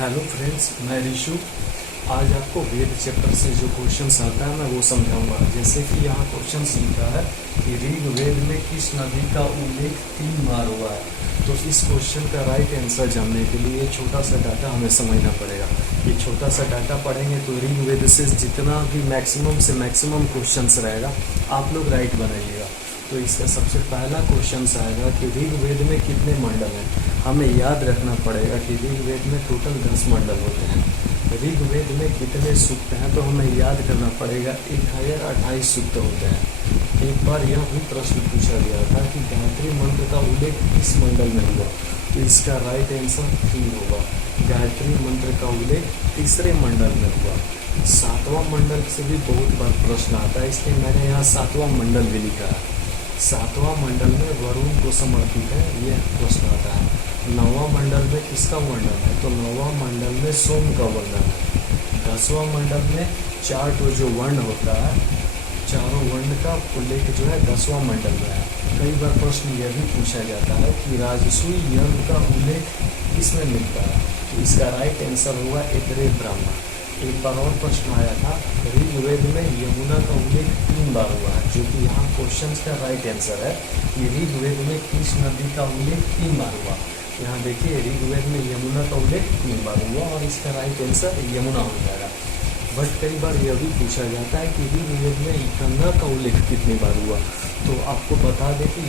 Hello friends, मैं ऋषु। आज आपको वेद चैप्टर से जो क्वेश्चंस आता है मैं वो समझाऊंगा। जैसे कि यहाँ क्वेश्चन लिखा है कि ऋग्वेद में किस नदी का उल्लेख 3 बार हुआ है। तो इस क्वेश्चन का राइट आंसर जानने के लिए छोटा सा डाटा हमें समझना पड़ेगा। ये छोटा सा डाटा पढ़ेंगे तो ऋग्वेद से जितना भी मैक्सिमम से मैक्सिमम क्वेश्चंस रहेगा आप लोग राइट बनाइएगा। तो इसका सबसे पहला क्वेश्चन आएगा कि ऋग्वेद में कितने मंडल हैं। हमें याद रखना पड़ेगा कि ऋग्वेद में टोटल 10 मंडल होते हैं। ऋग्वेद में कितने सूक्त हैं तो हमें याद करना पड़ेगा 1028 सूक्त होते हैं। एक बार यह भी प्रश्न पूछा गया था कि गायत्री मंत्र का उल्लेख किस मंडल में हुआ, तो इसका राइट आंसर 3 होगा। गायत्री मंत्र का उल्लेख तीसरे मंडल में हुआ। 7वां मंडल से भी बहुत बार प्रश्न आता है, इसलिए मैंने यहाँ 7वां मंडल भी लिखा है। 7वां मंडल में वरुण को समर्पित है, यह प्रश्न आता है। 9वां मंडल में किसका वर्णन है, तो 9वां मंडल में सोम का वर्णन है। 10वां मंडल में 4 जो वर्ण होता है, चारों वर्ण का उल्लेख जो है 10वां मंडल में है। कई बार प्रश्न यह भी पूछा जाता है कि राजसूय यज्ञ का उल्लेख किसमें मिलता है, तो इसका राइट आंसर होगा ऐतरेय ब्राह्मण। एक बार और प्रश्न आया था, ऋग्वेद में यमुना का उल्लेख 3 बार हुआ है, जो कि यहाँ क्वेश्चन का राइट आंसर है कि ऋग्वेद में किस नदी का उल्लेख 3 बार हुआ। यहाँ देखिए ऋग्वेद में यमुना का उल्लेख 3 बार हुआ और इसका राइट आंसर यमुना हो जाएगा। बट कई बार यह भी पूछा जाता है कि ऋग्वेद में गंगा का उल्लेख कितनी बार हुआ, तो आपको बता दें कि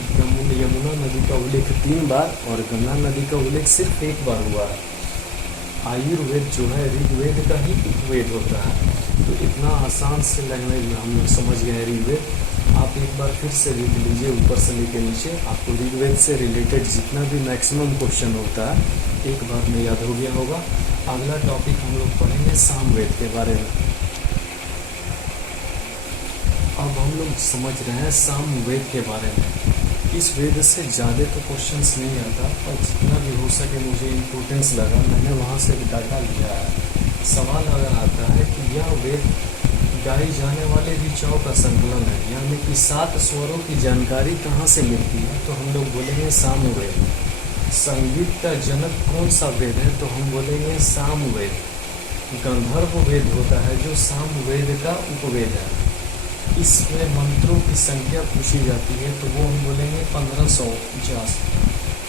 यमुना नदी का उल्लेख 3 बार और गंगा नदी का उल्लेख सिर्फ 1 बार हुआ है। आयुर्वेद जो है ऋग्वेद का ही उपवेद होता है। तो इतना आसान से लैंग्वेज में हम लोग समझ गए ऋग्वेद। आप एक बार फिर से लिख लीजिए ऊपर से लेके नीचे, आपको ऋग्वेद से रिलेटेड जितना भी मैक्सिमम क्वेश्चन होता है एक बार में याद हो गया होगा। अगला टॉपिक हम लोग पढ़ेंगे सामवेद के बारे में। अब हम लोग समझ रहे हैं सामवेद के बारे में। इस वेद से ज़्यादा तो क्वेश्चंस नहीं आता, पर जितना भी हो सके मुझे इम्पोर्टेंस लगा, मैंने वहाँ से डाटा लिया है। सवाल अगर आता है कि यह वेद गाई जाने वाले ऋचाओं का संकलन है, यानी कि 7 स्वरों की जानकारी कहाँ से मिलती है, तो हम लोग बोलेंगे सामवेद। संगीत का जनक कौन सा वेद है, तो हम बोलेंगे सामवेद। गंधर्व वेद होता है जो सामवेद का उपवेद है। इसमें मंत्रों की संख्या पूछी जाती है तो वो हम बोलेंगे 1549।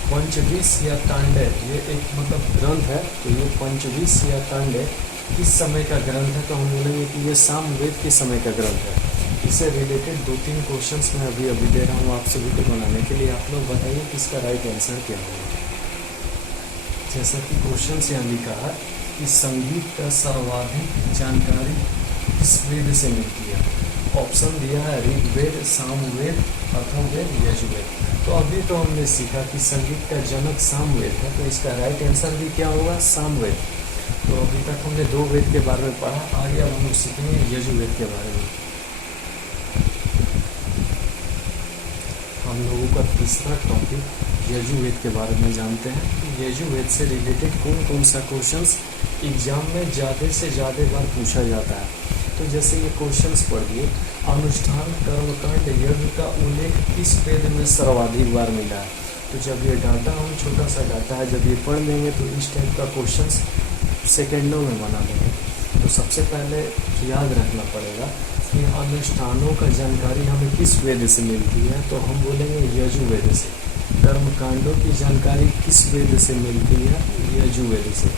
पंचविश या तांडव, ये एक मतलब ग्रंथ है, तो ये पंचविश या तांडव किस समय का ग्रंथ है, तो हम बोलेंगे कि ये सामवेद के समय का ग्रंथ है। इससे रिलेटेड 2-3 क्वेश्चंस मैं अभी दे रहा हूँ आपसे वीडियो बनाने के लिए। आप लोग बताइए कि इसका राइट आंसर क्या होगा। जैसा कि क्वेश्चन यहाँ लिखा है कि संगीत का सर्वाधिक जानकारी किस वेद से मिलती है। ऑप्शन दिया है ऋग्वेद, सामवेद, अथर्ववेद, यजुर्वेद। तो अभी तो हमने सीखा कि संगीत का जनक सामवेद है, तो इसका राइट आंसर भी क्या होगा, सामवेद। तो अभी तक हमने 2 वेद के बारे में पढ़ा, आगे अब हम लोग सीखेंगे यजुर्वेद के बारे में। हम लोगों का तीसरा टॉपिक यजुर्वेद के बारे में जानते हैं। यजुर्वेद से रिलेटेड कौन कौन सा क्वेश्चंस एग्जाम में ज़्यादा से ज़्यादा बार पूछा जाता है। तो जैसे ये क्वेश्चंस पढ़िए, अनुष्ठान कर्मकांड यज्ञ का उल्लेख किस वेद में सर्वाधिक बार मिला है। तो जब ये डाटा हम छोटा सा डाटा है, जब ये पढ़ लेंगे तो इस टाइप का क्वेश्चंस सेकेंडों में बना देंगे। तो सबसे पहले याद रखना पड़ेगा कि अनुष्ठानों का जानकारी हमें किस वेद से मिलती है, तो हम बोलेंगे यजुर्वेद से। कर्मकांडों की जानकारी किस वेद से मिलती है, यजुर्वेद से।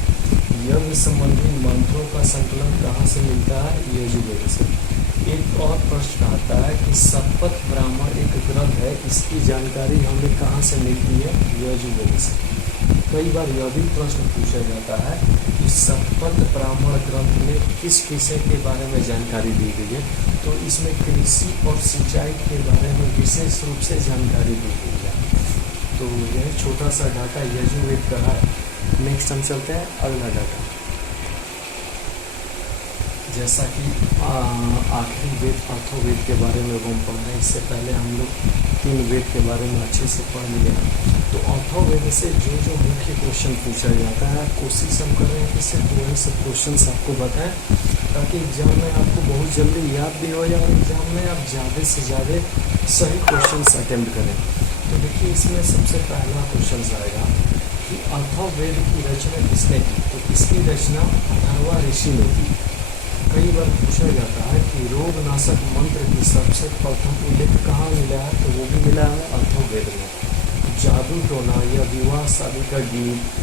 यज्ञ संबंधी मंत्रों का संकलन कहाँ से मिलता है, यजुर्वेद से। एक और प्रश्न आता है कि शतपथ ब्राह्मण एक ग्रंथ है, इसकी जानकारी हमें कहाँ से मिलती है, यजुर्वेद से। कई बार यह भी प्रश्न पूछा जाता है कि शतपथ ब्राह्मण ग्रंथ में किस विषय के बारे में जानकारी दी गई है, तो इसमें कृषि और सिंचाई के बारे में विशेष रूप से जानकारी दी गई है। तो यह छोटा सा डाटा यजुर्वेद का है। नेक्स्ट हम चलते हैं अगला डाटा। जैसा कि आखिरी वेद अथर्ववेद के बारे में हम पढ़ रहे हैं, इससे पहले हम लोग 3 वेद के बारे में अच्छे से पढ़ लिए हैं। तो अथर्ववेद से जो मुख्य क्वेश्चन पूछा जाता है, कोशिश हम कर रहे हैं कि सिर्फ वही सब क्वेश्चन आपको बताएं, ताकि एग्जाम में आपको बहुत जल्दी याद भी हो जाए और एग्जाम में आप ज़्यादा से ज़्यादा सही क्वेश्चन अटेम्प्ट करें। तो देखिए इसमें सबसे पहला क्वेश्चन आएगा कि अथर्ववेद की रचना किसने की, तो इसकी रचना अथर्वा ऋषि ने की। कई बार पूछा जाता है कि रोगनाशक मंत्र की सबसे प्रथम उल्लेख कहाँ मिला है, तो वो भी मिला है अथर्ववेद में। जादू टोना या विवाह शादी का गीत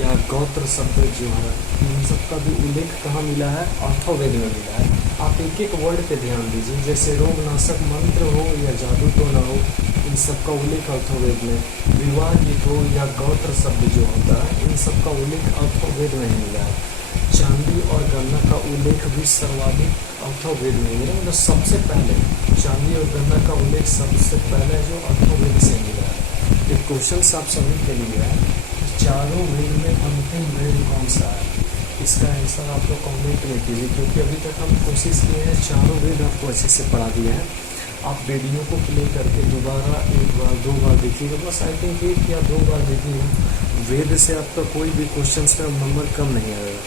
या गोत्र शब्द जो है, इन सब का भी उल्लेख कहाँ मिला है, अथर्ववेद में मिला है। आप एक एक वर्ड पे ध्यान दीजिए, जैसे रोगनाशक मंत्र हो या जादू टोना हो, इन सब का उल्लेख अथर्ववेद में। विवाह गीत हो या गोत्र शब्द जो होता है, इन सब का उल्लेख अथर्ववेद में ही मिला है। चांदी और गन्ना का उल्लेख भी सर्वाधिक अथर्ववेद में मिला, मतलब सबसे पहले चांदी और गन्ना का उल्लेख सबसे पहले जो अथर्ववेद से मिला है। एक क्वेश्चन आप सभी के लिए है, चारों वेद में अंतिम वेद कौन सा है? इसका आंसर आप लोग कमेंट में कीजिए, क्योंकि अभी तक हम कोशिश किए हैं चारों वेद आपको अच्छे से पढ़ा दिए हैं। आप वीडियो को प्ले करके दोबारा एक बार दो बार देखिएगा, बस आई थिंक 1 या 2 बार देखिएगा। वेद से आपका कोई भी क्वेश्चन का नंबर कम नहीं आएगा।